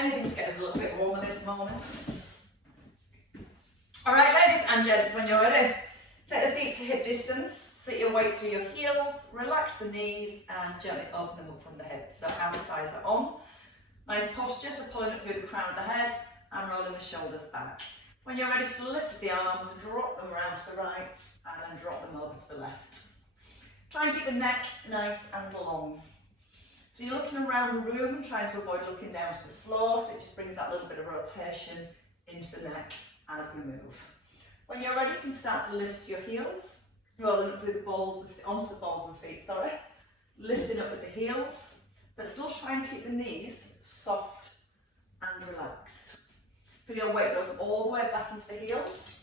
Anything to get us a little bit warmer this morning. Alright ladies and gents, when you're ready, take the feet to hip distance, sit your weight through your heels, relax the knees and gently open them up from the hips. So hands, thighs are on. Nice posture, so pulling it through the crown of the head and rolling the shoulders back. When you're ready to lift the arms, drop them around to the right and then drop them over to the left. Try and keep the neck nice and long. So you're looking around the room, trying to avoid looking down to the floor, so it just brings that little bit of rotation into the neck as we move. When you're ready, you can start to lift your heels, rolling up through the balls, onto the balls of the feet, lifting up with the heels, but still trying to keep the knees soft and relaxed. Feel your weight goes all the way back into the heels.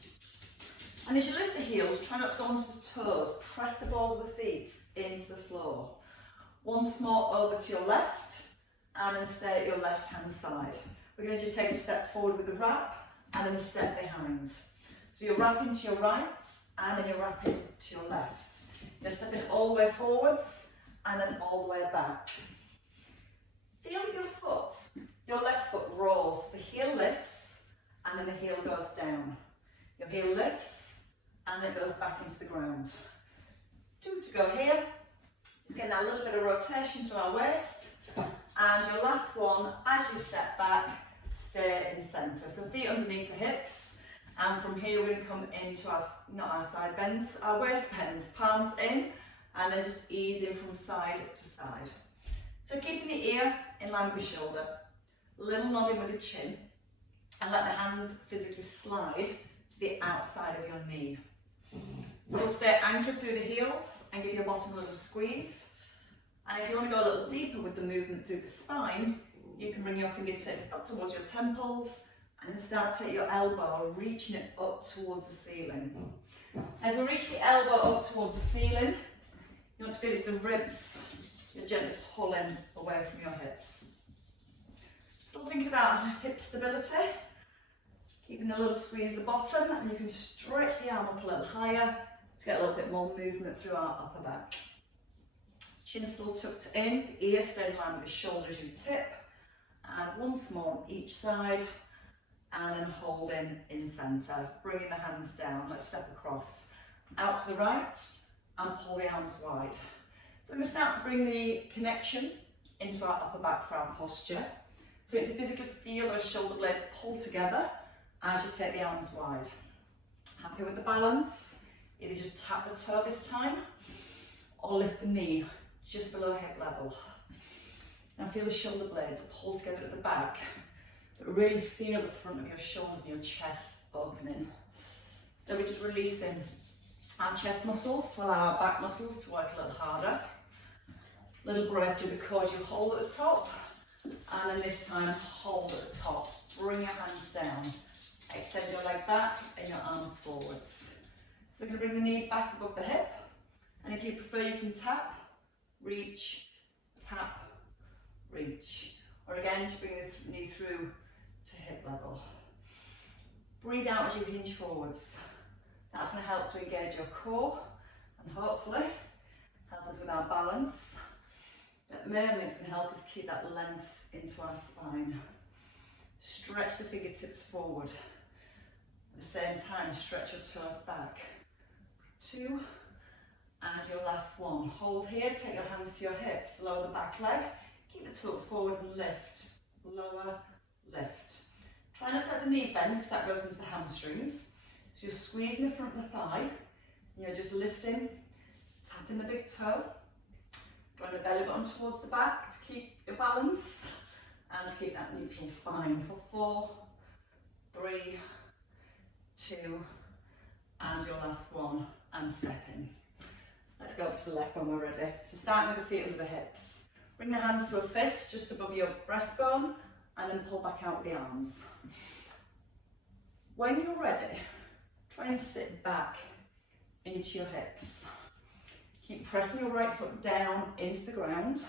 And as you lift the heels, try not to go onto the toes, press the balls of the feet into the floor. Once more over to your left, and then stay at your left hand side. We're going to just take a step forward with a wrap, and then a step behind. So you're wrapping to your right, and then you're wrapping to your left. You're stepping all the way forwards, and then all the way back. Feel your left foot rolls, the heel lifts, and then the heel goes down. Your heel lifts, and it goes back into the ground. 2 to go here. Just getting that little bit of rotation through our waist. And your last one, as you step back, stay in centre. So feet underneath the hips. And from here we're going to come into our, not our side bends, our waist bends. Palms in, and then just easing from side to side. So keeping the ear in line with the shoulder. A little nodding with the chin. And let the hands physically slide to the outside of your knee. Still stay anchored through the heels and give your bottom a little squeeze. And if you want to go a little deeper with the movement through the spine, you can bring your fingertips up towards your temples and then start to take your elbow, reaching it up towards the ceiling. As we reach the elbow up towards the ceiling, you want to feel it's the ribs you're gently pulling away from your hips. Still think about hip stability. Keeping a little squeeze at the bottom, and you can stretch the arm up a little higher to get a little bit more movement through our upper back. Chin is still tucked in, the ear staying in line with the shoulder as you tip. And once more on each side, and then holding in centre, bringing the hands down. Let's step across, out to the right, and pull the arms wide. So we're going to start to bring the connection into our upper back for our posture. So you need to physically feel those shoulder blades pull together as you take the arms wide. Happy with the balance? Either just tap the toe this time, or lift the knee just below hip level. Now feel the shoulder blades pull together at the back, but really feel the front of your shoulders and your chest opening. So we're just releasing our chest muscles to allow our back muscles to work a little harder. Little brace through the core as you hold at the top, and then this time hold at the top. Bring your hands down. Extend your leg back and your arms forwards. So we're going to bring the knee back above the hip, and if you prefer you can tap, reach, tap, reach. Or again, just bring the knee through to hip level. Breathe out as you hinge forwards. That's going to help to engage your core and hopefully help us with our balance. But mainly it's going to help us keep that length into our spine. Stretch the fingertips forward. At the same time, stretch your toes back. 2, and your last one. Hold here, take your hands to your hips, lower the back leg, keep the tilt forward and lift. Lower, lift. Try not to let the knee bend because that goes into the hamstrings. So you're squeezing the front of the thigh, and you're just lifting, tapping the big toe, drawing the belly button towards the back to keep your balance and to keep that neutral spine for 4, 3, 2, and your last one, and step in. Let's go up to the left when we're ready. So starting with the feet under the hips. Bring the hands to a fist just above your breastbone, and then pull back out with the arms. When you're ready, try and sit back into your hips. Keep pressing your right foot down into the ground.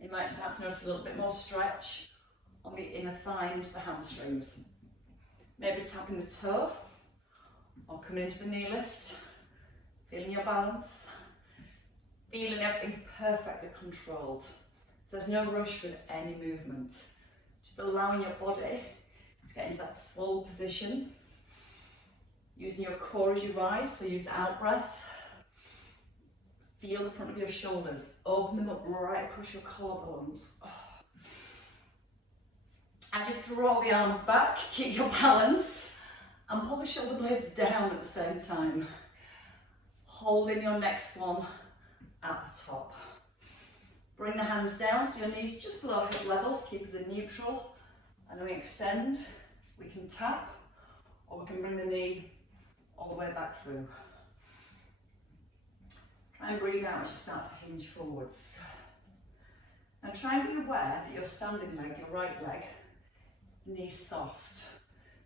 You might start to notice a little bit more stretch on the inner thigh into the hamstrings. Maybe tapping the toe, or coming into the knee lift, feeling your balance, feeling everything's perfectly controlled. There's no rush with any movement. Just allowing your body to get into that full position. Using your core as you rise, so use the out breath. Feel the front of your shoulders, open them up right across your collarbones. As you draw the arms back, keep your balance and pull the shoulder blades down at the same time. Holding your next one at the top. Bring the hands down so your knees just below hip level to keep us in neutral. And then we extend, we can tap, or we can bring the knee all the way back through. Try and breathe out as you start to hinge forwards. Now try and be aware that your standing leg, your right leg, knee soft.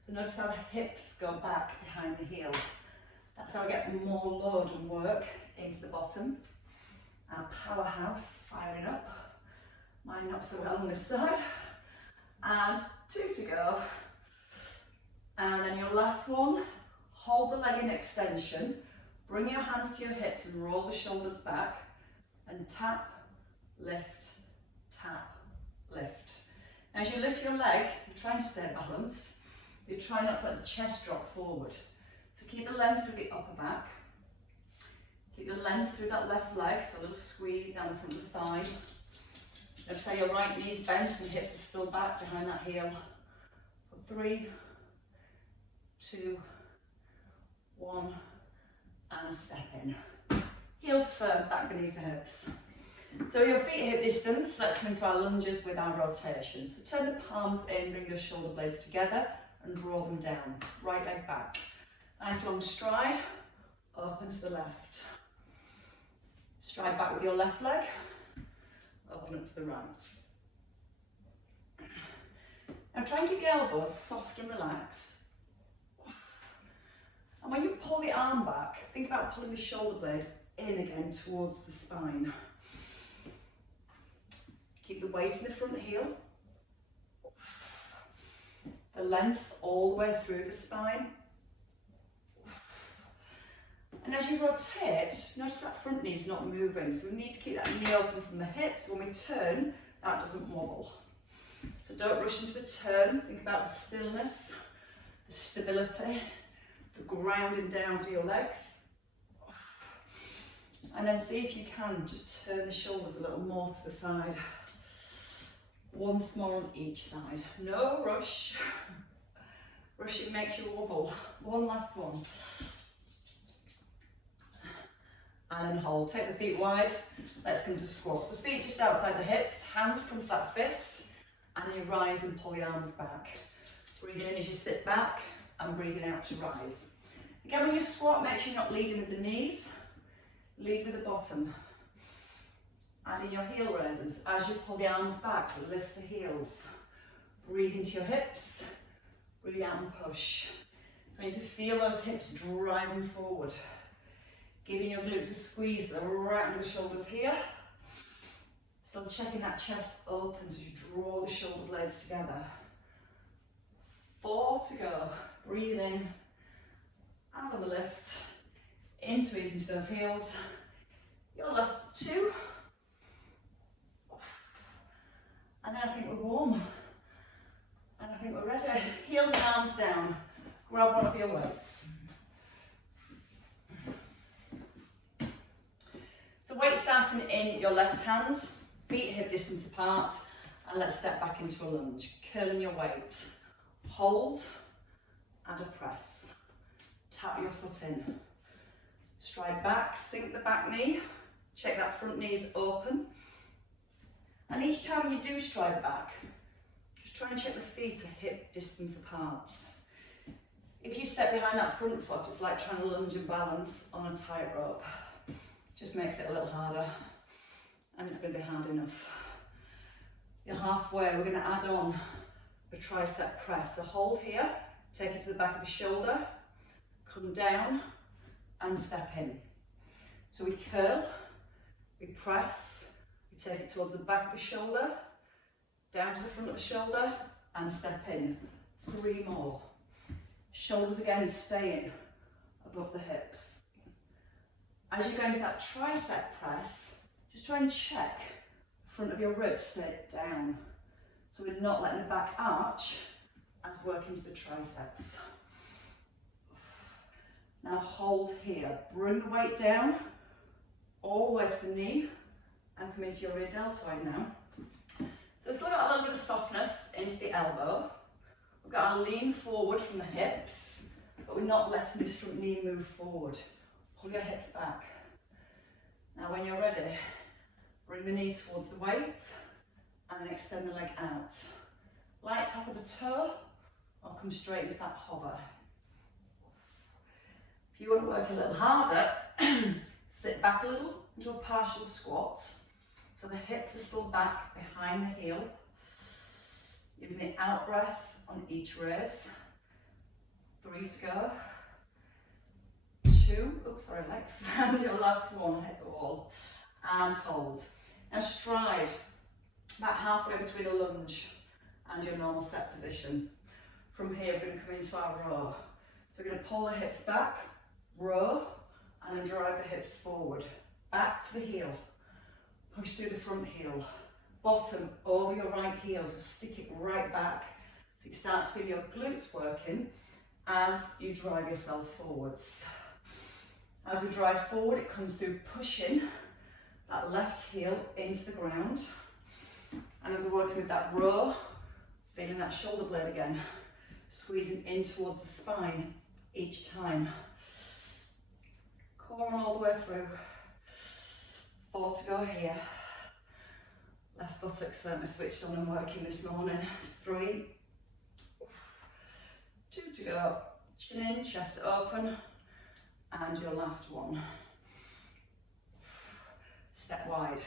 So notice how the hips go back behind the heel. That's how we get more load and work into the bottom. Our powerhouse firing up. Mine not so well on this side. And 2 to go. And then your last one, hold the leg in extension. Bring your hands to your hips and roll the shoulders back. And tap, lift, tap, lift. As you lift your leg, you're trying to stay balanced. You try not to let the chest drop forward. So keep the length through the upper back. Keep the length through that left leg, so a little squeeze down the front of the thigh. Notice how your right knee's bent and hips are still back behind that heel. For 3, 2, 1, and a step in. Heels firm, back beneath the hips. So your feet hip distance, let's come into our lunges with our rotation. So turn the palms in, bring your shoulder blades together and draw them down. Right leg back. Nice long stride, open to the left. Stride back with your left leg, open up to the right. Now try and keep the elbows soft and relaxed. And when you pull the arm back, think about pulling the shoulder blade in again towards the spine. Keep the weight in the front heel. The length all the way through the spine. And as you rotate, notice that front knee is not moving, so we need to keep that knee open from the hips. When we turn, that doesn't wobble. So don't rush into the turn. Think about the stillness, the stability, the grounding down through your legs. And then see if you can just turn the shoulders a little more to the side. Once more on each side. No rush. Rushing makes you wobble. One last one. And then hold. Take the feet wide. Let's come to squat. So feet just outside the hips, hands come to that fist, and then you rise and pull the arms back. Breathing in as you sit back and breathing out to rise. Again, when you squat, make sure you're not leading with the knees. Lead with the bottom. Add in your heel raises. As you pull the arms back, lift the heels. Breathe into your hips. Breathe out and push. So you need to feel those hips driving forward. Giving your glutes a squeeze, so they're right under the shoulders here. Still checking that chest open as you draw the shoulder blades together. 4 to go. Breathe in. Out on the lift. In, squeeze into those heels. Your last 2. And then I think we're warm. And I think we're ready. Heels and arms down. Grab one of your weights. So weight starting in your left hand, feet hip distance apart, and let's step back into a lunge. Curling your weight. Hold, add a press. Tap your foot in. Stride back, sink the back knee. Check that front knee is open. And each time you do stride back, just try and check the feet are hip distance apart. If you step behind that front foot, it's like trying to lunge and balance on a tightrope. Just makes it a little harder, and it's going to be hard enough. You're halfway, we're going to add on a tricep press. So hold here, take it to the back of the shoulder, come down and step in. So we curl, we press, we take it towards the back of the shoulder, down to the front of the shoulder and step in. 3 more. Shoulders again staying above the hips. As you go into that tricep press, just try and check the front of your ribs stay down. So we're not letting the back arch as work into the triceps. Now hold here, bring the weight down all the way to the knee and come into your rear deltoid now. So we've still got a little bit of softness into the elbow. We've got to lean forward from the hips, but we're not letting this front knee move forward. Pull your hips back. Now when you're ready, bring the knee towards the weight and then extend the leg out. Light tap of the toe or come straight into that hover. If you want to work a little harder, sit back a little into a partial squat. So the hips are still back behind the heel. Using the out breath on each raise. 3 to go. 2, oops, sorry legs, and your last one, hit the wall. And hold. Now stride, about halfway between a lunge and your normal set position. From here, we're going to come into our row. So we're going to pull the hips back, row, and then drive the hips forward. Back to the heel. Push through the front heel. Bottom over your right heel, so stick it right back. So you start to feel your glutes working as you drive yourself forwards. As we drive forward, it comes through pushing that left heel into the ground. And as we're working with that row, feeling that shoulder blade again, squeezing in towards the spine each time. Core on all the way through. 4 to go here. Left buttock certainly switched on and working this morning. 3. 2 to go. Chin in, chest open. And your last one. Step wide.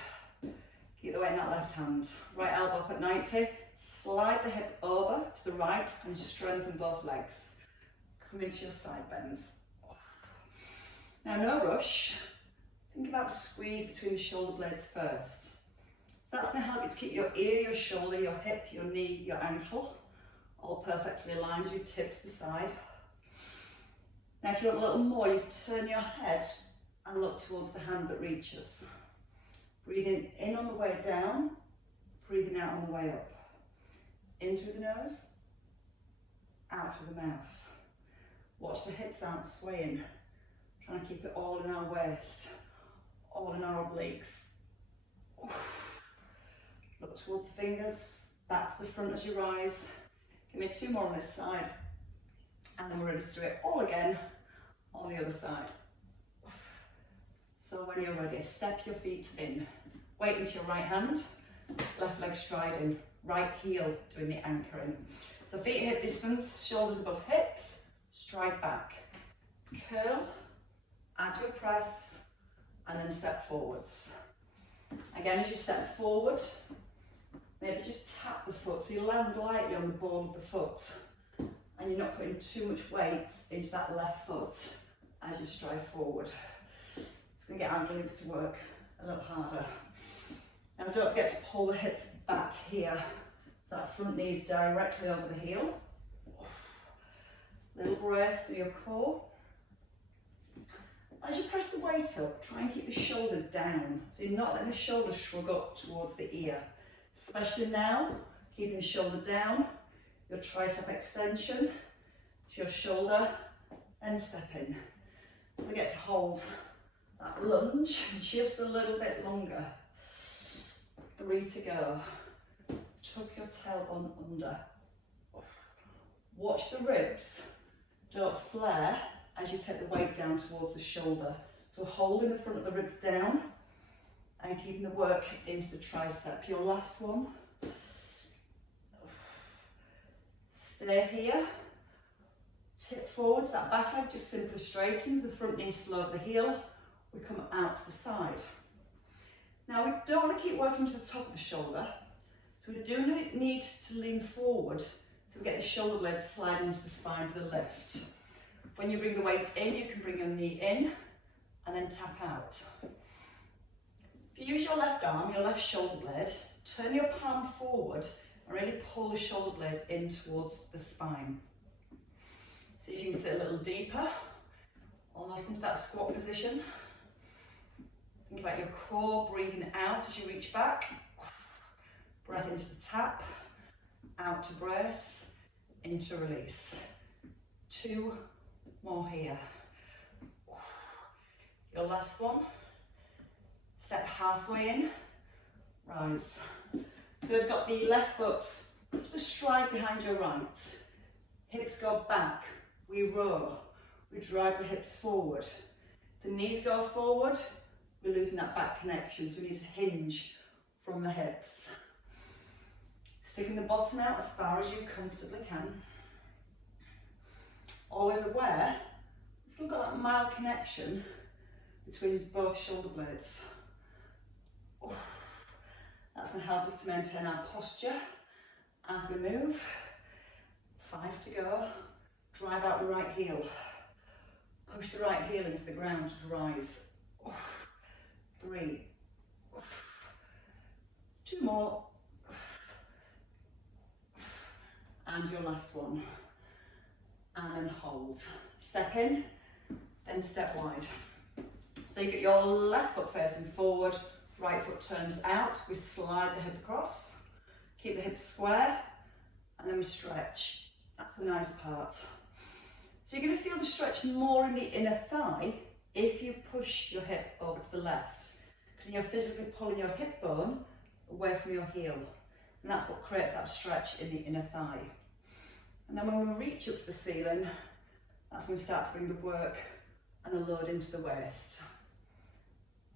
Keep the weight in that left hand. Right elbow up at 90. Slide the hip over to the right and strengthen both legs. Come into your side bends. Now no rush. Think about the squeeze between the shoulder blades first. That's going to help you to keep your ear, your shoulder, your hip, your knee, your ankle all perfectly aligned as you tip to the side. Now if you want a little more, you turn your head and look towards the hand that reaches. Breathing in on the way down, breathing out on the way up. In through the nose, out through the mouth. Watch the hips aren't swaying. Trying to keep it all in our waist, all in our obliques. Look towards the fingers, back to the front as you rise. Give me 2 more on this side. And then we're ready to do it all again on the other side. So when you're ready, step your feet in. Weight into your right hand, left leg striding, right heel doing the anchoring. So feet hip distance, shoulders above hips, stride back. Curl, add your press, and then step forwards. Again, as you step forward, maybe just tap the foot so you land lightly on the ball of the foot and you're not putting too much weight into that left foot as you stride forward. It's going to get our glutes to work a little harder. Now don't forget to pull the hips back here, so that front knee is directly over the heel. Little brace through your core. As you press the weight up, try and keep the shoulder down, so you're not letting the shoulder shrug up towards the ear. Especially now, keeping the shoulder down, your tricep extension, to your shoulder, and step in. We get to hold that lunge just a little bit longer. 3 to go. Tuck your tailbone under. Watch the ribs. Don't flare as you take the weight down towards the shoulder. So holding the front of the ribs down and keeping the work into the tricep. Your last one. Stay here. Tip forwards, that back leg just simply straightens, the front knee still over the heel. We come out to the side. Now we don't want to keep working to the top of the shoulder, so we do need to lean forward so we get the shoulder blades sliding into the spine for the lift. When you bring the weights in, you can bring your knee in and then tap out. If you use your left arm, your left shoulder blade, turn your palm forward and really pull the shoulder blade in towards the spine. See if you can sit a little deeper, almost into that squat position. Think about your core, breathing out as you reach back. Breath into the tap out to brace, into release. 2 more here. Your last one. Step halfway in, rise. So we've got the left foot just a stride behind your right. Hips go back, we row, we drive the hips forward. The knees go forward, we're losing that back connection, so we need to hinge from the hips. Sticking the bottom out as far as you comfortably can. Always aware, we've still got that mild connection between both shoulder blades. That's going to help us to maintain our posture as we move. 5 to go. Drive out the right heel. Push the right heel into the ground to rise. 3. 2 more. And your last one. And then hold. Step in, then step wide. So you get your left foot facing forward, right foot turns out, we slide the hip across, keep the hips square, and then we stretch. That's the nice part. So you're going to feel the stretch more in the inner thigh if you push your hip over to the left, because you're physically pulling your hip bone away from your heel, and that's what creates that stretch in the inner thigh. And then when we reach up to the ceiling, that's when we start to bring the work and the load into the waist.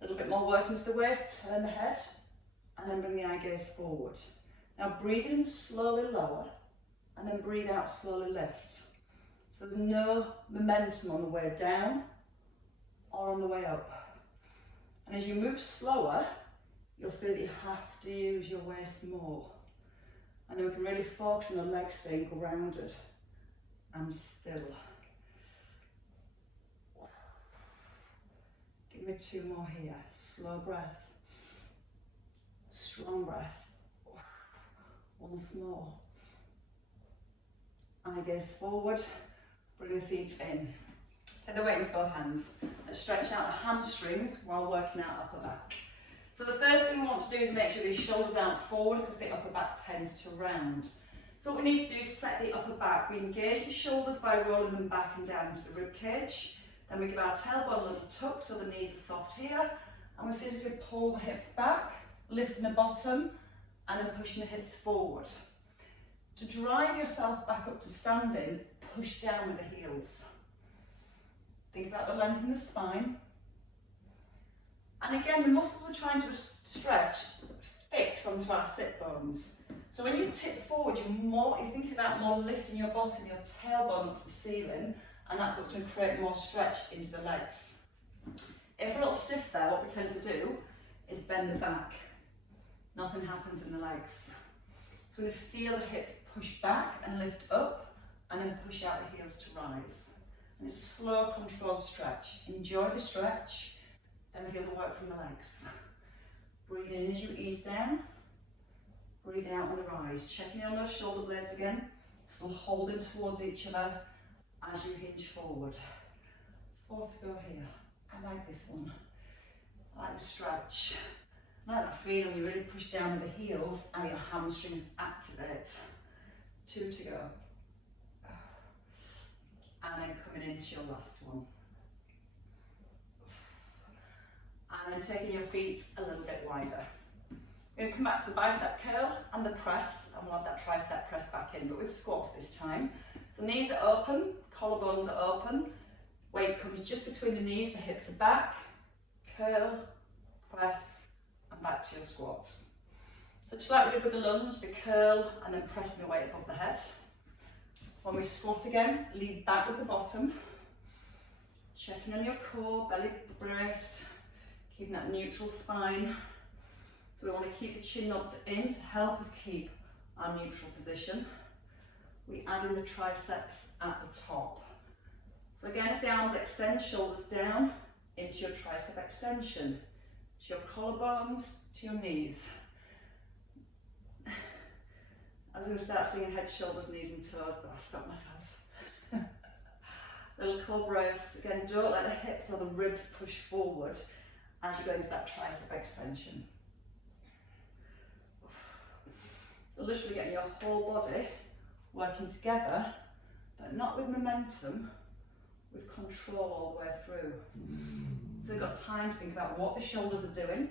A little bit more work into the waist, turn the head, and then bring the eye gaze forward. Now breathe in slowly lower, and then breathe out slowly lift. So there's no momentum on the way down or on the way up. And as you move slower, you'll feel that you have to use your waist more. And then we can really focus on the legs staying grounded and still. Give me 2 more here. Slow breath. Strong breath. Once more. Eye gaze forward. Bring the feet in. Take the weight into both hands. And stretch out the hamstrings while working out upper back. So the first thing we want to do is make sure these shoulders out forward, because the upper back tends to round. So what we need to do is set the upper back. We engage the shoulders by rolling them back and down into the rib cage. Then we give our tailbone a little tuck so the knees are soft here, and we physically pull the hips back, lifting the bottom, and then pushing the hips forward. To drive yourself back up to standing, push down with the heels. Think about the length in the spine. And again, the muscles we're trying to stretch fix onto our sit bones. So when you tip forward, you're thinking about more lifting your bottom, your tailbone up to the ceiling, and that's what's going to create more stretch into the legs. If we're a little stiff there, what we tend to do is bend the back. Nothing happens in the legs. So we feel the hips push back and lift up, and then push out the heels to rise. And it's a slow, controlled stretch. Enjoy the stretch, then we feel the work from the legs. Breathing in as you ease down, breathing out on the rise. Checking on those shoulder blades again, still holding towards each other as you hinge forward. 4 to go here. I like this one. I like the stretch. I like that feeling you really push down with the heels and your hamstrings activate. 2 to go. And then coming into your last one. And then taking your feet a little bit wider. We're going to come back to the bicep curl and the press, and we'll have that tricep press back in, but with squats this time. So knees are open, collarbones are open, weight comes just between the knees, the hips are back, curl, press, and back to your squats. So just like we did with the lunge, the curl, and then pressing the weight above the head. When we squat again, lean back with the bottom, checking on your core, belly braced, keeping that neutral spine. So we want to keep the chin nodded in to help us keep our neutral position. We add in the triceps at the top. So again, as the arms extend, shoulders down, into your tricep extension, to your collarbones, to your knees. I was going to start singing head, shoulders, knees and toes, but I stopped myself. Little core brace. Again, don't let the hips or the ribs push forward as you go into that tricep extension. So literally getting your whole body working together, but not with momentum, with control all the way through. So you've got time to think about what the shoulders are doing,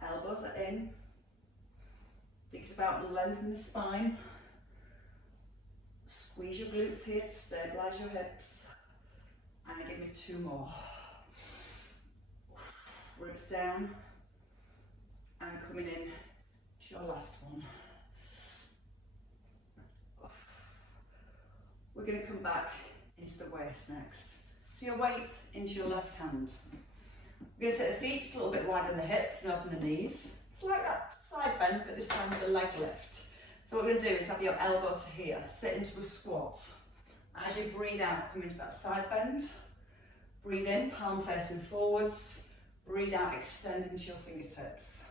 elbows are in, thinking about the length in the spine, squeeze your glutes here to stabilise your hips, and give me 2 more. Ribs down, and coming in to your last one. We're going to come back into the waist next. So your weight into your left hand. We're going to take the feet just a little bit wider than the hips and open the knees. So like that side bend, but this time with a leg lift. So what we're going to do is have your elbow to here, sit into a squat. As you breathe out, come into that side bend. Breathe in, palm facing forwards. Breathe out, extend into your fingertips.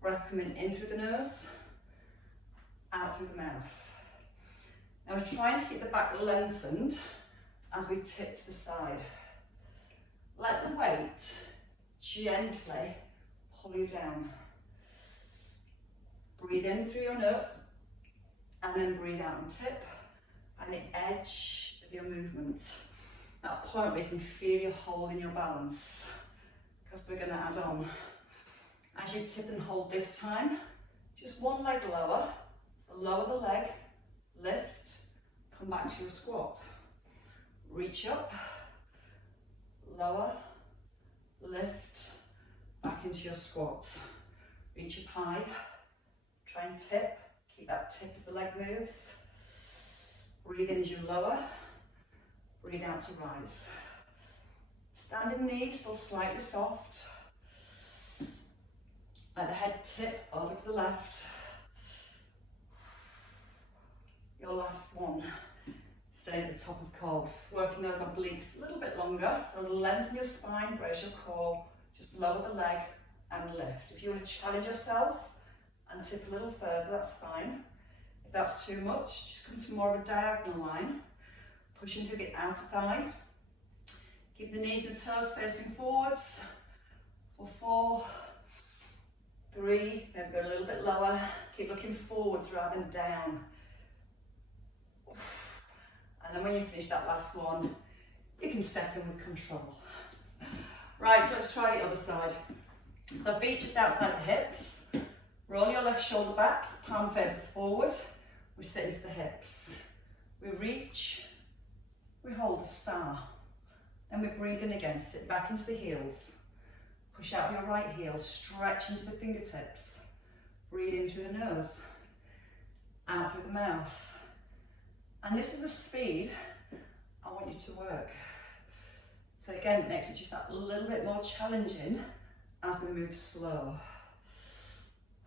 Breath coming in through the nose, out through the mouth. Now we're trying to keep the back lengthened as we tip to the side. Let the weight gently pull you down. Breathe in through your nose, and then breathe out and tip, and the edge of your movement. That point where you can feel you holding your balance, because we're going to add on. As you tip and hold this time, just one leg lower, so lower the leg, lift, come back to your squat. Reach up, lower, lift, back into your squat. Reach up high, try and tip, keep that tip as the leg moves. Breathe in as you lower, breathe out to rise. Standing knees still slightly soft. Let the head tip over to the left. Your last one. Stay at the top of course. Working those obliques a little bit longer. So lengthen your spine, brace your core. Just lower the leg and lift. If you want to challenge yourself and tip a little further, that's fine. If that's too much, just come to more of a diagonal line. Push into the outer thigh. Keep the knees and the toes facing forwards. For 4, 3, maybe go a little bit lower. Keep looking forwards rather than down. And then when you finish that last one, you can step in with control. Right, so let's try the other side. So feet just outside the hips. Roll your left shoulder back, palm faces forward. We sit into the hips. We reach, we hold a star. Then we breathe in again, sit back into the heels. Push out your right heel, stretch into the fingertips. Breathe in through the nose, out through the mouth. And this is the speed I want you to work. So again, it makes it just that little bit more challenging as we move slow.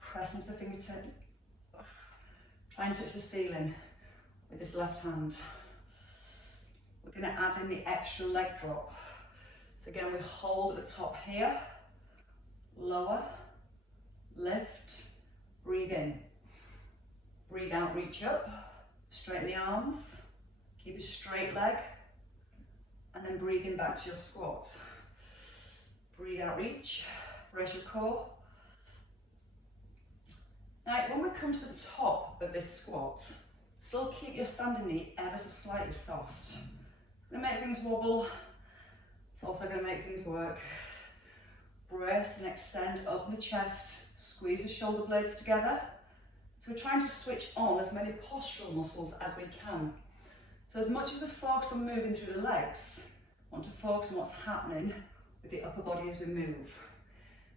Press into the fingertip. Try and touch the ceiling with this left hand. We're going to add in the extra leg drop. So again, we hold at the top here, lower, lift, breathe in. Breathe out, reach up, straighten the arms, keep a straight leg, and then breathe in back to your squat. Breathe out, reach, brace your core. Now, when we come to the top of this squat, still keep your standing knee ever so slightly soft. It's going to make things wobble. It's also going to make things work. Brace and extend, open the chest, squeeze the shoulder blades together. So we're trying to switch on as many postural muscles as we can. So as much as we focus on moving through the legs, I want to focus on what's happening with the upper body as we move.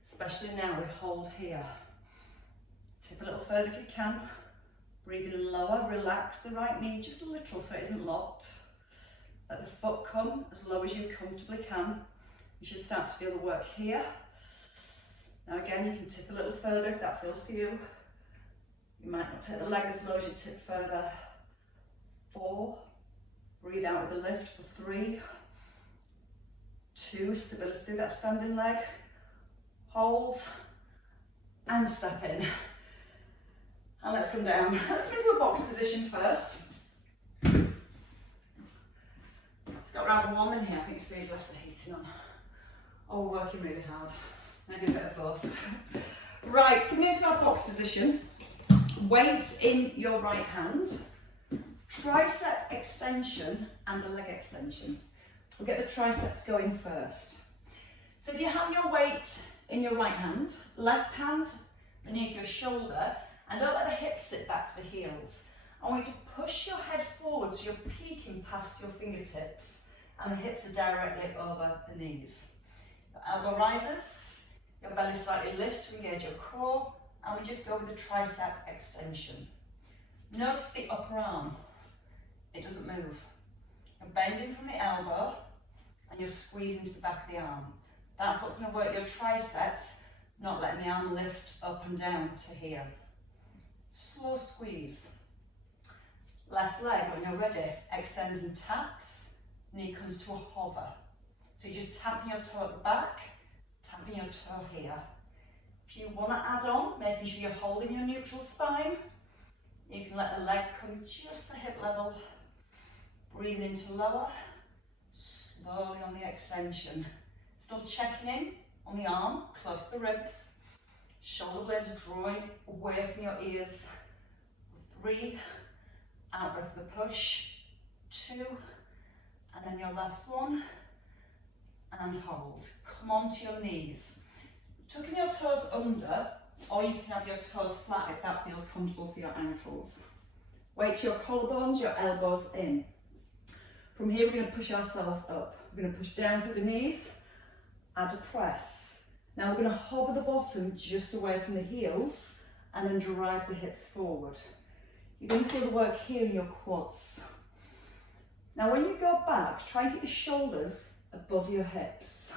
Especially now we hold here. Tip a little further if you can. Breathe in lower, relax the right knee just a little so it isn't locked. Let the foot come as low as you comfortably can. You should start to feel the work here. Now again, you can tip a little further if that feels for you. You might not take the leg as low as you tip further. 4, breathe out with a lift for 3, 2, stability through that standing leg. Hold, and step in. And let's come down. Let's come into a box position first. It's got rather warm in here. I think Steve left the heating on. Oh, we're working really hard. Maybe a bit of both. Right, coming into our box position. Weight in your right hand, tricep extension and the leg extension. We'll get the triceps going first. So if you have your weight in your right hand, left hand beneath your shoulder, and don't let the hips sit back to the heels. I want you to push your head forward so you're peeking past your fingertips and the hips are directly over the knees. The elbow rises, your belly slightly lifts to engage your core, and we just go with the tricep extension. Notice the upper arm, it doesn't move. You're bending from the elbow and you're squeezing to the back of the arm. That's what's going to work your triceps, not letting the arm lift up and down to here. Slow squeeze. Left leg, when you're ready, extends and taps, knee comes to a hover. So you're just tapping your toe at the back, tapping your toe here. If you want to add on, making sure you're holding your neutral spine, you can let the leg come just to hip level, breathing into lower, slowly on the extension. Still checking in on the arm, close to the ribs, shoulder blades drawing away from your ears. 3, out breath for the push, 2, and then your last one, and hold. Come onto your knees. Tucking your toes under, or you can have your toes flat if that feels comfortable for your ankles. Weight to your collarbones, your elbows in. From here we're going to push ourselves up. We're going to push down through the knees, add a press. Now we're going to hover the bottom just away from the heels and then drive the hips forward. You're going to feel the work here in your quads. Now when you go back, try and keep your shoulders above your hips.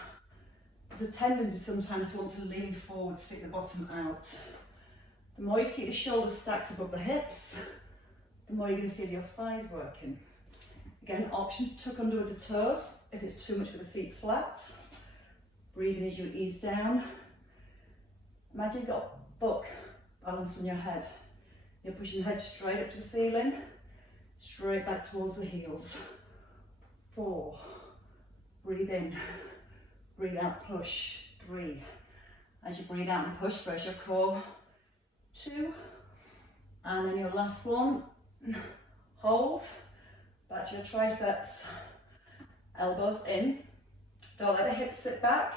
There's a tendency sometimes to want to lean forward, stick the bottom out. The more you keep your shoulders stacked above the hips, the more you're going to feel your thighs working. Again, option to tuck under with the toes if it's too much with the feet flat. Breathing as you ease down. Imagine you've got a book balanced on your head. You're pushing your head straight up to the ceiling, straight back towards the heels. 4, breathe in, breathe out, push. 3, as you breathe out and push, brace your core. 2, and then your last one, hold, back to your triceps, elbows in, don't let the hips sit back,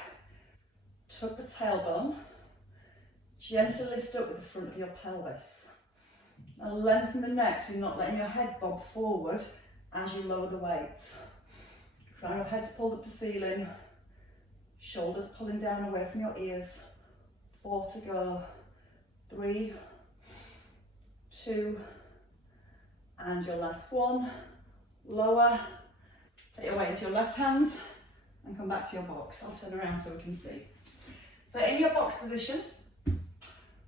tuck the tailbone, gently lift up with the front of your pelvis. Now lengthen the neck so you're not letting your head bob forward as you lower the weight. Crown of head's pulled up to ceiling, shoulders pulling down away from your ears. 4 to go. 3, 2, and your last one. Lower, take your weight into your left hand and come back to your box. I'll turn around so we can see. So in your box position,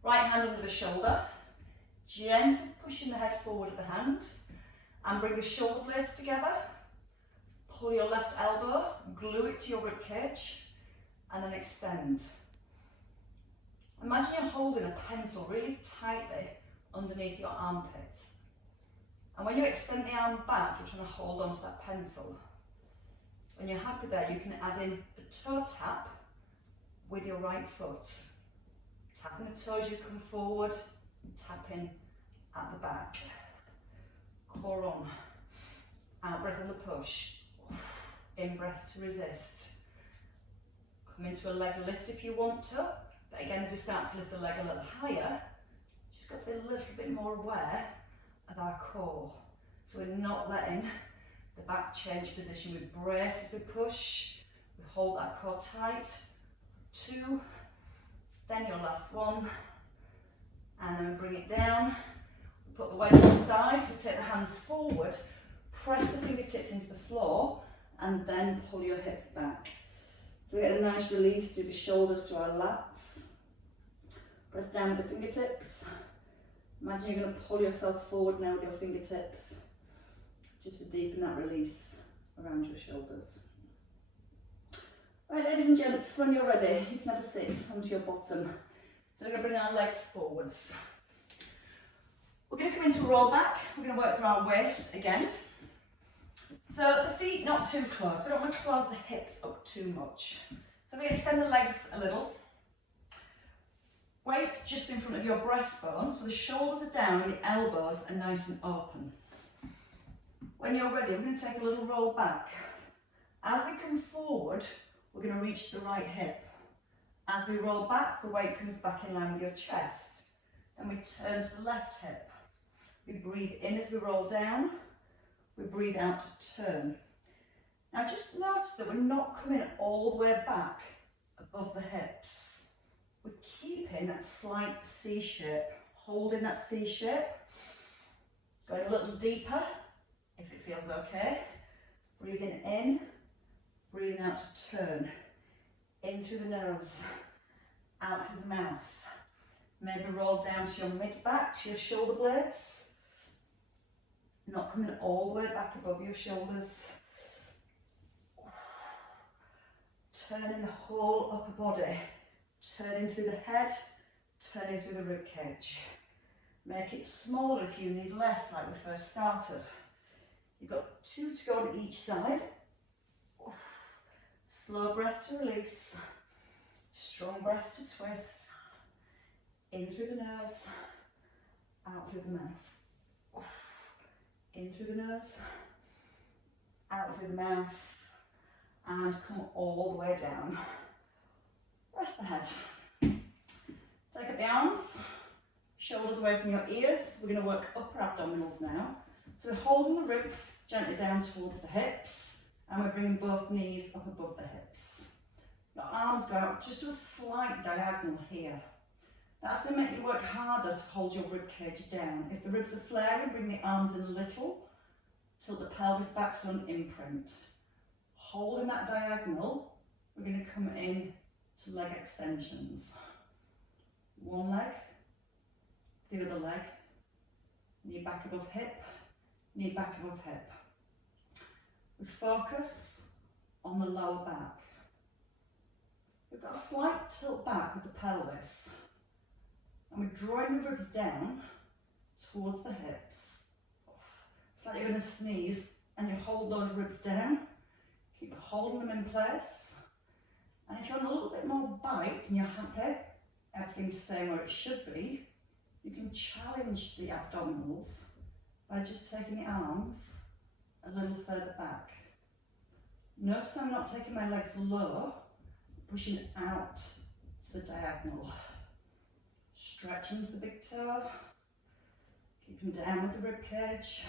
right hand under the shoulder, gently pushing the head forward of the hand and bring your shoulder blades together. Pull your left elbow, glue it to your rib cage and then extend. Imagine you're holding a pencil really tightly underneath your armpit. And when you extend the arm back, you're trying to hold onto that pencil. When you're happy there, you can add in a toe tap with your right foot. Tapping the toes, you come forward, tapping at the back. Core on. Out breath on the push. In breath to resist. Come into a leg lift if you want to. But again, as we start to lift the leg a little higher, just got to be a little bit more aware of our core. So we're not letting the back change position. We brace as we push. We hold that core tight. 2, then your last one. And then we bring it down. We put the weight to the side. We take the hands forward. Press the fingertips into the floor. And then pull your hips back. So we get a nice release through the shoulders to our lats. Press down with the fingertips. Imagine you're going to pull yourself forward now with your fingertips, just to deepen that release around your shoulders. Right, ladies and gents, when you're ready, you can have a sit onto your bottom. So we're going to bring our legs forwards. We're going to come into roll back. We're going to work through our waist again. So the feet not too close. We don't want to close the hips up too much. So we extend the legs a little. Weight just in front of your breastbone, so the shoulders are down and the elbows are nice and open. When you're ready, we're going to take a little roll back. As we come forward, we're going to reach the right hip. As we roll back, the weight comes back in line with your chest. Then we turn to the left hip. We breathe in as we roll down. We breathe out to turn. Now just notice that we're not coming all the way back above the hips. We're keeping that slight C shape, holding that C shape. Going a little deeper, if it feels okay. Breathing in, breathing out to turn. In through the nose, out through the mouth. Maybe roll down to your mid-back, to your shoulder blades. Not coming all the way back above your shoulders. Turning the whole upper body. Turning through the head, turning through the rib cage. Make it smaller if you need less, like we first started. You've got 2 to go on each side. Slow breath to release. Strong breath to twist. In through the nose, out through the mouth. In through the nose, out through the mouth, and come all the way down. Rest the head. Take up the arms, shoulders away from your ears. We're going to work upper abdominals now. So we're holding the ribs gently down towards the hips, and we're bringing both knees up above the hips. Your arms go out just a slight diagonal here. That's going to make you work harder to hold your rib cage down. If the ribs are flaring, bring the arms in a little, tilt the pelvis back to an imprint. Holding that diagonal, we're going to come in to leg extensions. One leg, the other leg, knee back above hip, knee back above hip. We focus on the lower back. We've got a slight tilt back with the pelvis. And we're drawing the ribs down towards the hips. It's like you're going to sneeze and you hold those ribs down. Keep holding them in place. And if you want a little bit more bite and you're happy, everything's staying where it should be, you can challenge the abdominals by just taking the arms a little further back. Notice I'm not taking my legs low, pushing out to the diagonal. Stretching to the big toe, keeping down with the rib cage.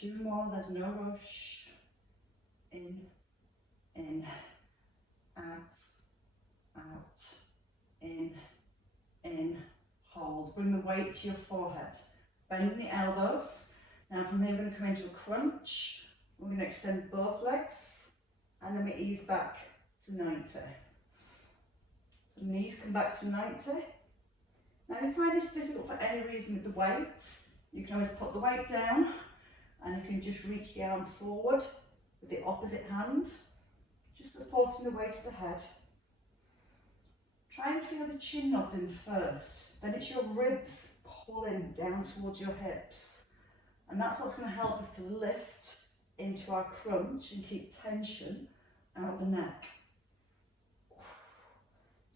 2 more, there's no rush. In, out, in, hold. Bring the weight to your forehead. Bend the elbows. Now from here we're going to come into a crunch. We're going to extend both legs and then we ease back to 90. So knees come back to 90. Now if you find this difficult for any reason with the weight, you can always put the weight down and you can just reach the arm forward with the opposite hand, just supporting the weight of the head. Try and feel the chin nods in first, then it's your ribs pulling down towards your hips. And that's what's going to help us to lift into our crunch and keep tension out the neck.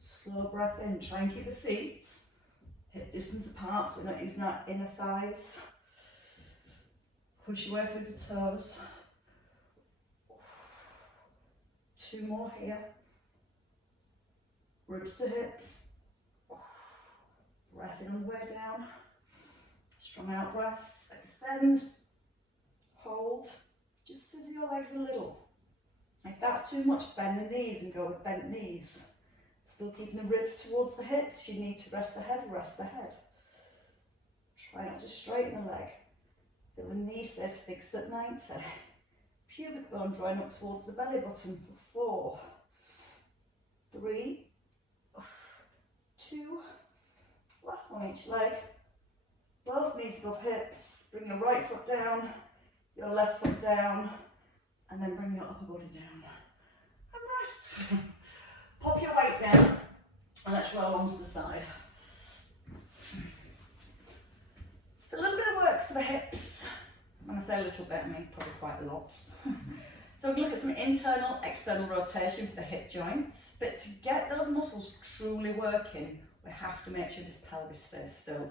Slow breath in, try and keep the feet hip distance apart so we're not using our inner thighs. Push your way through the toes. 2 more here. Ribs to hips. Breath in on the way down. Strong out breath. Extend. Hold. Just scissor your legs a little. If that's too much, bend the knees and go with bent knees. Still keeping the ribs towards the hips. If you need to rest the head, rest the head. Try not to straighten the leg. Feel the knee stays fixed at 90. Pubic bone drawing up towards the belly button for 4, 3, 2, last one each leg. Both knees above hips. Bring your right foot down, your left foot down, and then bring your upper body down. And rest. Pop your weight down and let's roll onto the side. It's a little bit of work for the hips. When I say a little bit, I mean probably quite a lot. So we're going to look at some internal, external rotation for the hip joints. But to get those muscles truly working, We have to make sure this pelvis stays still.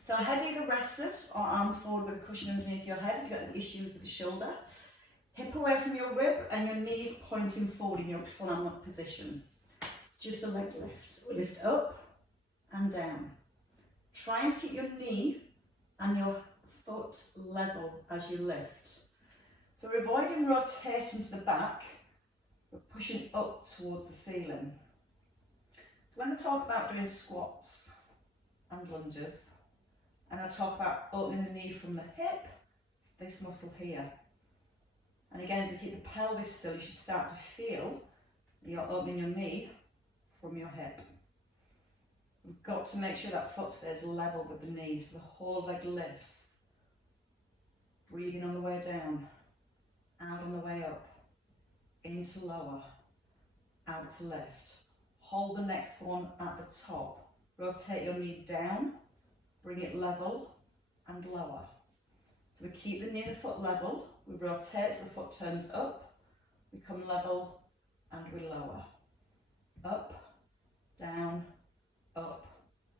So head either rested or arm forward with a cushion underneath your head if you've got any issues with the shoulder. Hip away from your rib and your knees pointing forward in your clam up position. Just the leg lift. We lift up and down. Trying to keep your knee and your foot level as you lift. So we're avoiding rotating to the back, we're pushing up towards the ceiling. So when I talk about doing squats and lunges, and I talk about opening the knee from the hip, this muscle here. And again, as we keep the pelvis still, you should start to feel you're opening your knee from your hip. We've got to make sure that foot stays level with the knee, so the whole leg lifts. Breathing on the way down, out on the way up, into lower, out to lift. Hold the next one at the top. Rotate your knee down, bring it level and lower. So we keep the knee and the foot level, we rotate so the foot turns up, we come level and we lower. Up, down, up,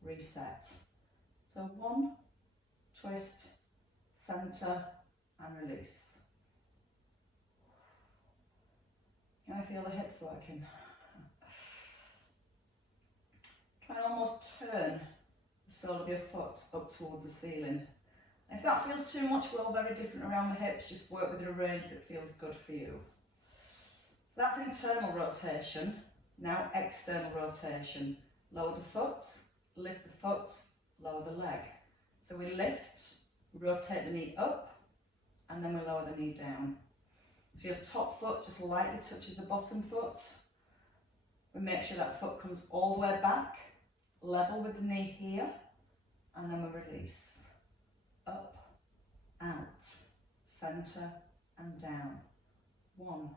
reset. So one, twist, centre and release. Can I feel the hips working? Try and almost turn the sole of your foot up towards the ceiling. If that feels too much, we're all very different around the hips, just work with a range that feels good for you. So that's internal rotation. Now external rotation. Lower the foot, lift the foot, lower the leg. So we lift, rotate the knee up, and then we lower the knee down. So your top foot just lightly touches the bottom foot. We make sure that foot comes all the way back, level with the knee here, and then we release. Up, out, centre and down. 1,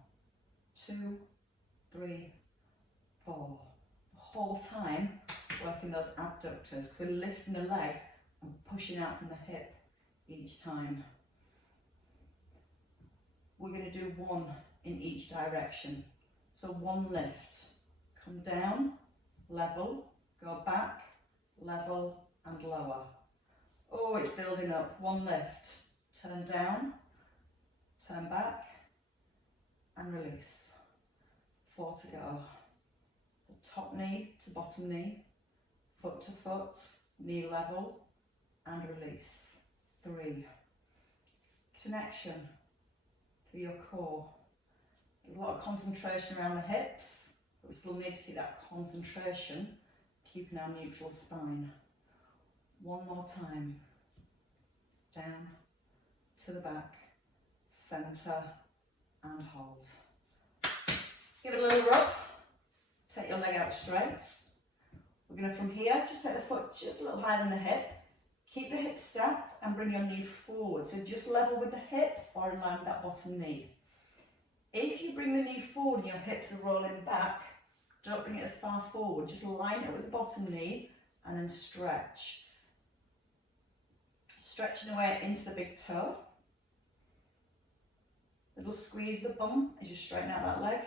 2, 3, 4. The whole time working those abductors, because we're lifting the leg and pushing out from the hip each time. We're going to do one in each direction. So one lift, come down, level, go back, level and lower. Oh, it's building up. One lift, turn down, turn back and release. 4 to go. The top knee to bottom knee, foot to foot, knee level and release. 3. Connection to your core. There's a lot of concentration around the hips, but we still need to keep that concentration, keeping our neutral spine. One more time. Down, to the back, centre and hold. Give it a little rub. Take your leg out straight. We're going to, from here, just take the foot just a little higher than the hip. Keep the hip stacked and bring your knee forward. So just level with the hip or in line with that bottom knee. If you bring the knee forward and your hips are rolling back, don't bring it as far forward. Just line it with the bottom knee and then stretch. Stretching away into the big toe. Little squeeze the bum as you straighten out that leg.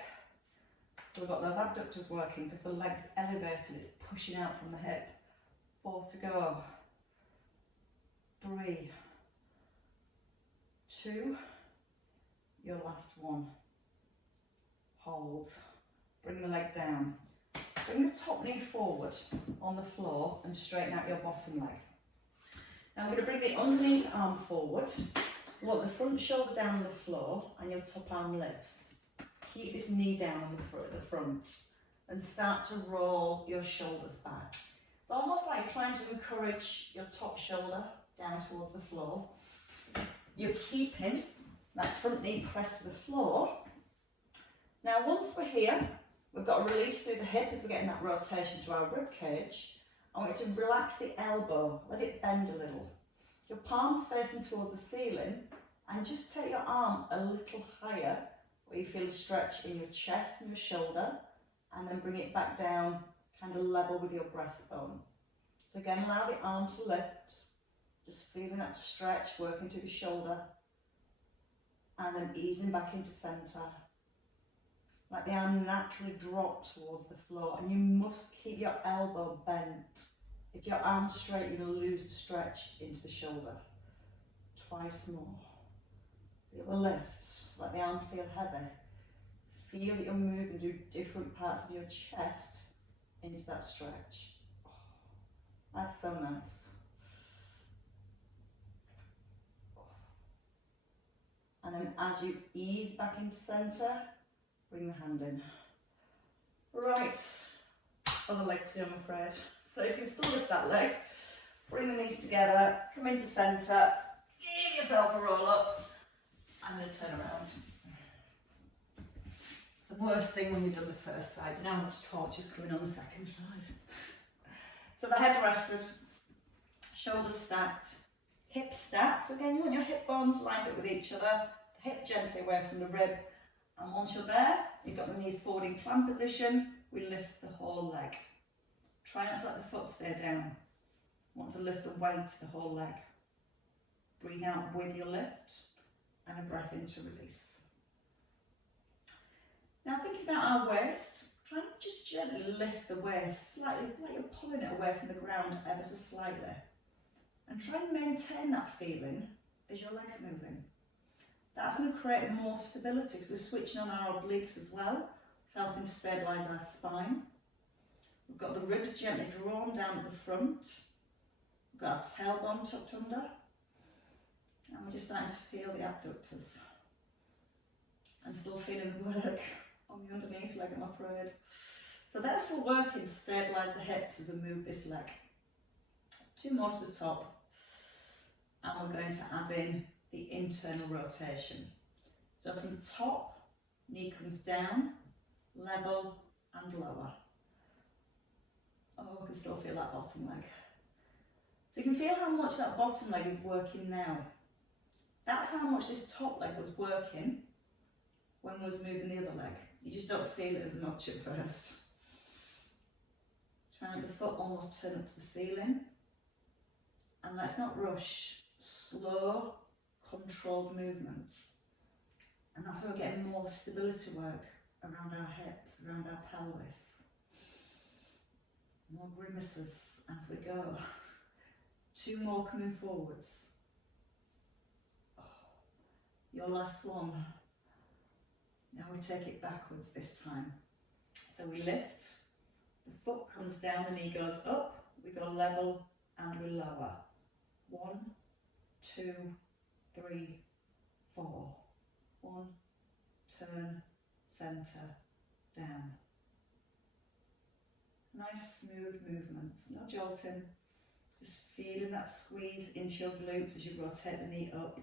Still got those abductors working because the leg's elevated, it's pushing out from the hip. 4 to go. 3, 2, your last one. Hold. Bring the leg down. Bring the top knee forward on the floor and straighten out your bottom leg. Now we're going to bring the underneath arm forward. You want the front shoulder down on the floor and your top arm lifts. Keep this knee down on the front and start to roll your shoulders back. It's almost like you're trying to encourage your top shoulder down towards the floor. You're keeping that front knee pressed to the floor. Now once we're here, we've got to release through the hip as we're getting that rotation to our rib cage. I want you to relax the elbow, let it bend a little. Your palms facing towards the ceiling and just take your arm a little higher where you feel a stretch in your chest and your shoulder, and then bring it back down kind of level with your breastbone. So again, allow the arm to lift, just feeling that stretch working through the shoulder and then easing back into centre. Like the arm naturally drop towards the floor, and you must keep your elbow bent. If your arm's straight, you're going to lose the stretch into the shoulder. Twice more. Feel the lift, let the arm feel heavy. Feel that you're moving through different parts of your chest into that stretch. Oh, that's so nice. And then as you ease back into centre, bring the hand in. Right, other leg to do, I'm afraid. So you can still lift that leg, bring the knees together, come into centre, give yourself a roll up, and then turn around. It's the worst thing when you've done the first side. You know how much torture is coming on the second side. So the head rested, shoulders stacked, hips stacked. So again, you want your hip bones lined up with each other, the hip gently away from the rib. And once you're there, you've got the knees forward in clamp position, we lift the whole leg. Try not to let the foot stay down. Want to lift the weight of the whole leg. Breathe out with your lift and a breath in to release. Now think about our waist. Try and just gently lift the waist slightly, like you're pulling it away from the ground ever so slightly. And try and maintain that feeling as your legs moving. That's going to create more stability because we're switching on our obliques as well. It's helping to stabilise our spine. We've got the ribs gently drawn down at the front. We've got our tailbone tucked under. And we're just starting to feel the abductors. And still feeling the work on the underneath leg, I'm afraid. So that's still working to stabilise the hips as we move this leg. 2 more to the top. And we're going to add in the internal rotation. So from the top, knee comes down, level and lower. Oh, I can still feel that bottom leg. So you can feel how much that bottom leg is working now. That's how much this top leg was working when we was moving the other leg. You just don't feel it as much at first. Try and let the foot almost turn up to the ceiling. And let's not rush. Slow, controlled movements. And that's where we're getting more stability work around our hips, around our pelvis. More grimaces as we go. 2 more coming forwards. Oh, your last one. Now we take it backwards this time. So we lift, the foot comes down, the knee goes up, we go level and we lower. 1, 2, 3, 4. 1, turn, centre, down. Nice smooth movement, no jolting, just feeling that squeeze into your glutes as you rotate the knee up.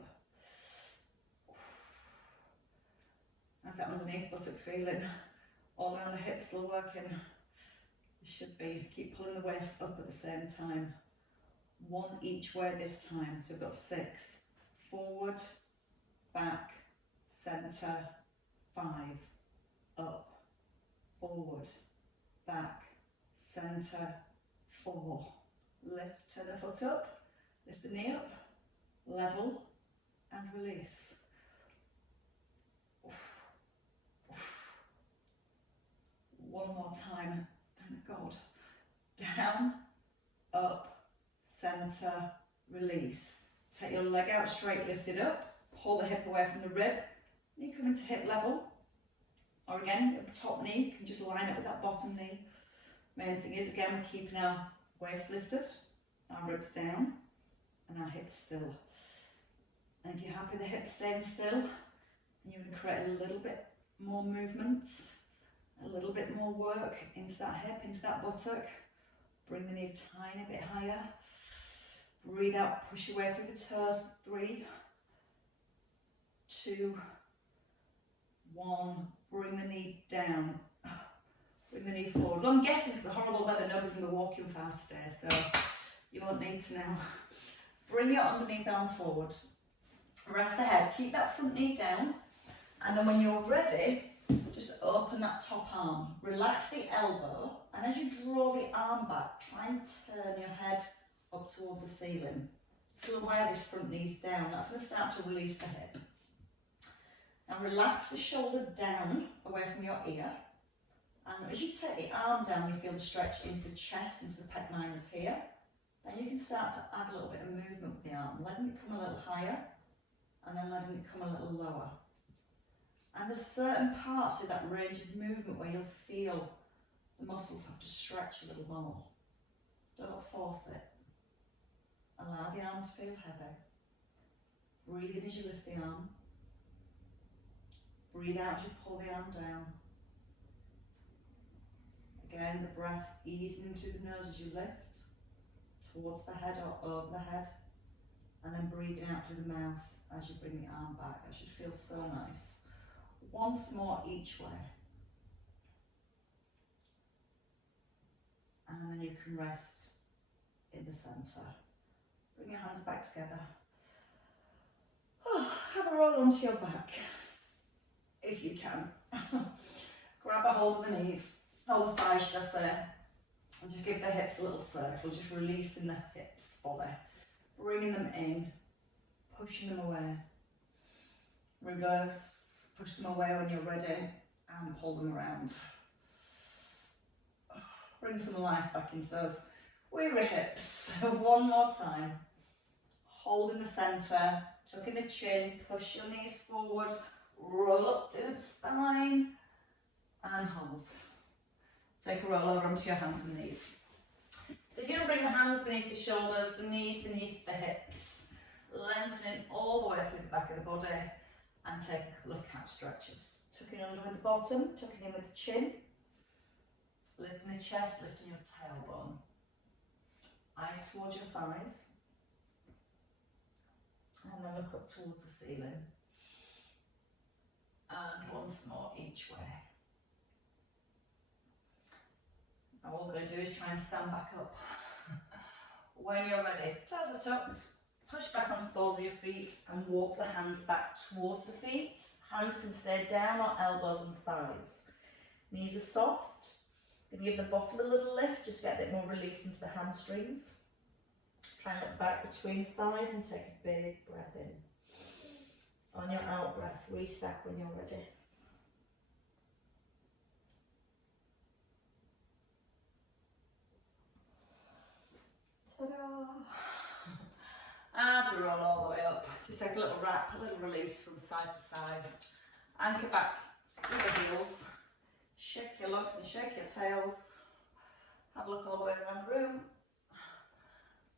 How's that underneath buttock feeling? All around the hips still working. It should be. Keep pulling the waist up at the same time. 1 each way this time. So we've got 6. Forward, back, centre, 5. Up, forward, back, centre, 4. Lift, turn the foot up, lift the knee up, level and release. 1 more time, thank God. Down, up, centre, release. Take your leg out straight, lift it up, pull the hip away from the rib, knee come into hip level. Or again, your top knee can just line up with that bottom knee. Main thing is, again, we're keeping our waist lifted, our ribs down, and our hips still. And if you're happy with the hips staying still, and you want to create a little bit more movement, a little bit more work into that hip, into that buttock, bring the knee a tiny bit higher. Breathe out, push your way through the toes. 3, 2, 1. Bring the knee down. Bring the knee forward. Well, I'm guessing because of the horrible weather, nobody's going to be walking far today, so you won't need to now. Bring your underneath arm forward. Rest the head. Keep that front knee down. And then when you're ready, just open that top arm. Relax the elbow. And as you draw the arm back, try and turn your head up towards the ceiling. So wear this front knee's down. That's going to start to release the hip. And relax the shoulder down away from your ear. And as you take the arm down, you feel the stretch into the chest, into the pec minors here. Then you can start to add a little bit of movement with the arm, letting it come a little higher and then letting it come a little lower. And there's certain parts of that range of movement where you'll feel the muscles have to stretch a little more. Don't force it. Allow the arm to feel heavy. Breathe in as you lift the arm. Breathe out as you pull the arm down. Again, the breath easing through the nose as you lift, towards the head or over the head, and then breathing out through the mouth as you bring the arm back. That should feel so nice. Once more each way. And then you can rest in the centre. Bring your hands back together. Oh, have a roll onto your back, if you can. Grab a hold of the knees, or the thighs should I say, and just give the hips a little circle, just releasing the hips fully. Bringing them in, pushing them away. Reverse, push them away when you're ready, and pull them around. Bring some life back into those weary hips. One more time. Hold in the centre, tuck in the chin, push your knees forward, roll up through the spine, and hold. Take a roll over onto your hands and knees. So if you don't bring the hands beneath the shoulders, the knees beneath the hips, lengthening all the way through the back of the body, and take a couple of cat stretches. Tucking under with the bottom, tucking in with the chin, lifting the chest, lifting your tailbone. Eyes towards your thighs, and then look up towards the ceiling. And once more each way. Now all we're going to do is try and stand back up. When you're ready, toes are tucked, push back onto the balls of your feet and walk the hands back towards the feet. Hands can stay down or elbows and thighs. Knees are soft. You can give the bottom a little lift, just get a bit more release into the hamstrings. Try and look back between thighs and take a big breath in. On your out breath, restack when you're ready. Ta-da! As we roll all the way up, just take a little wrap, a little release from side to side. Anchor back with the heels. Shake your legs and shake your tails. Have a look all the way around the room.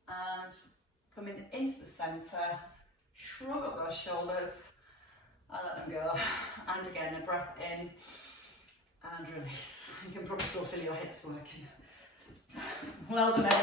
And coming into the centre, shrug up those shoulders and let them go. And again, a breath in and release. You can probably still feel your hips working. Well done, everyone.